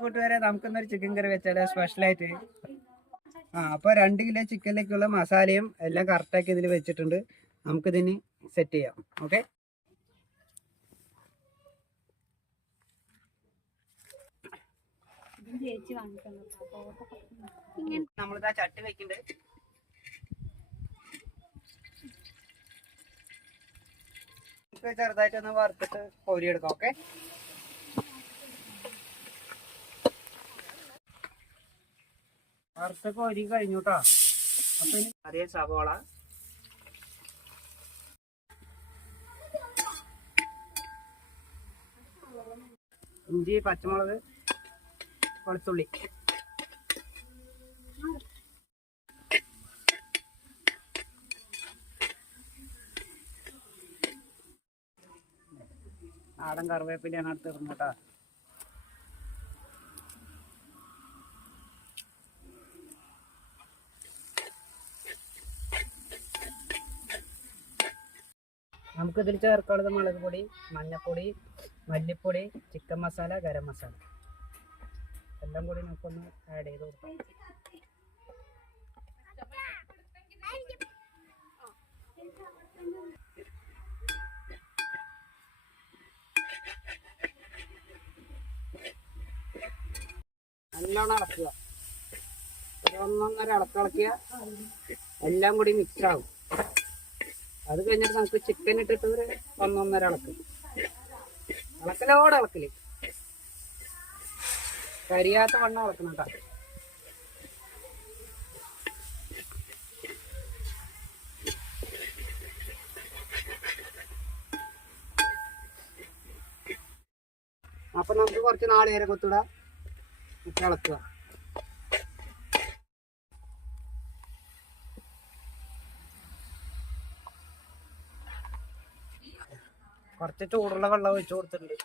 കൂട്ടുകാരെ നമുക്കൊന്നൊരു ചിക്കൻ കറി വെച്ചാലോ സ്പെഷ്യലായിട്ട്. അപ്പോൾ 2 കിലോ ചിക്കനിലേക്കുള്ള മസാലയും എല്ലാം കറക്റ്റാക്കി ഇതിൽ വെച്ചിട്ടുണ്ട്. നമുക്കിതിന് സെറ്റ് ചെയ്യാം. ഓക്കെ, നമ്മളിതാ ചട്ടി വെക്കുന്നുണ്ട്. ചെറുതായിട്ടൊന്ന് വറുത്തിട്ട് കോരിയെടുക്കാം. ഓക്കെ, വറുത്ത് കോരി കഴിഞ്ഞു കേട്ടോ. അപ്പൊ ഇനി അതേ സവോള, ഇഞ്ചി, പച്ചമുളക്, വെളുത്തുള്ളി, നാടൻ കറിവേപ്പിലയാണ് അടുത്ത് ഇടുന്നത് കേട്ടോ. നമുക്കിതിൽ ചേർക്കാനുള്ളത് മുളക് പൊടി, മഞ്ഞൾപ്പൊടി, മല്ലിപ്പൊടി, ചിക്കൻ മസാല, ഗരം മസാല എല്ലാം കൂടി നമുക്കൊന്ന് ആഡ് ചെയ്ത് കൊടുക്കാം. നല്ലോണം ഇളക്കുക. 1-1.5 ഇളക്കിളക്കിയ എല്ലാം കൂടി മിക്സ് ആവും. അത് കഴിഞ്ഞിട്ട് നമുക്ക് ചിക്കൻ ഇട്ടിട്ട് ഒരു 1-1.5 ഇളക്കലോടെ ഇളക്കല്, കരിയാത്ത വണ്ണം ഇളക്കണം കേട്ടോ. അപ്പൊ നമുക്ക് കുറച്ച് നാളികേരം കൊത്തിടാം, ഇളക്കുക. കുറച്ച് ചൂടുള്ള വെള്ളം ഒഴിച്ചു കൊടുത്തിട്ടുണ്ട്.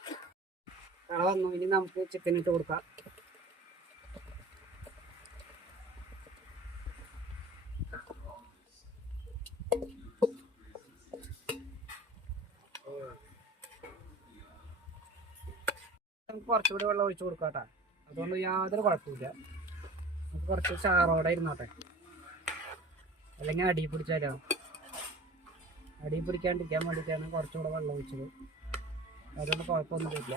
കള വന്നു. ഇനി നമുക്ക് ചിക്കൻ ഇട്ട് കൊടുക്കാം. നമുക്ക് കുറച്ചുകൂടി വെള്ളം ഒഴിച്ചു കൊടുക്കാം കേട്ടോ. അതുകൊണ്ട് യാതൊരു കുഴപ്പമില്ല. നമുക്ക് കുറച്ച് ചാറോടെ ഇരുന്നോട്ടെ, അല്ലെങ്കിൽ അടി പിടിച്ചാലോ. അടി പിടിക്കാണ്ടിരിക്കാൻ വേണ്ടിയിട്ടാണ് കുറച്ചുകൂടെ വെള്ളം ഒഴിച്ചത്. അതുകൊണ്ട് കുഴപ്പമൊന്നും വരില്ല.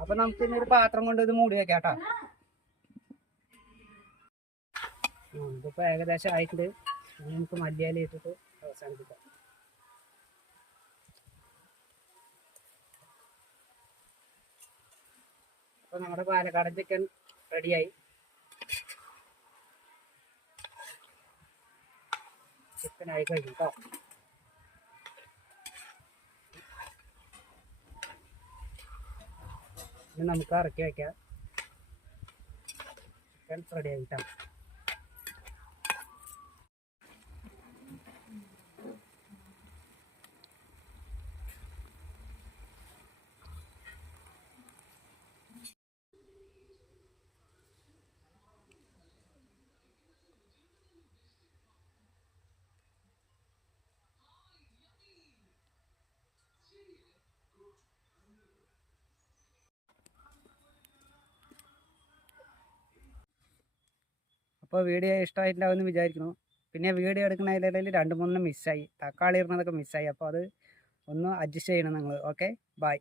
അപ്പൊ നമുക്ക് ഇന്നൊരു പാത്രം കൊണ്ട് ഇത് മൂടി വെക്കാം കേട്ടോ. ഇതിപ്പോ ഏകദേശം ആയിട്ടുണ്ട്. നമുക്ക് മല്ലിയില ഇട്ടിട്ട് അവസാനിപ്പിക്കാം. അപ്പൊ നമ്മുടെ പാലക്കാടൻ ചിക്കൻ റെഡിയായി. ചിക്കൻ ആയി കഴിഞ്ഞു കേട്ടോ. ഇനി നമുക്ക് ഇറക്കി വയ്ക്കാം. ചിക്കൻ റെഡി ആയിട്ടോ. അപ്പോൾ വീഡിയോ ഇഷ്ടമായിട്ടുണ്ടാവുമെന്ന് വിചാരിക്കുന്നു. പിന്നെ വീഡിയോ എടുക്കുന്നതിനിടയിൽ 2-3 മിസ്സായി, തക്കാളി ഇടുന്നതൊക്കെ മിസ്സായി. അപ്പോൾ അത് ഒന്ന് അഡ്ജസ്റ്റ് ചെയ്യണം നിങ്ങൾ. Okay, by.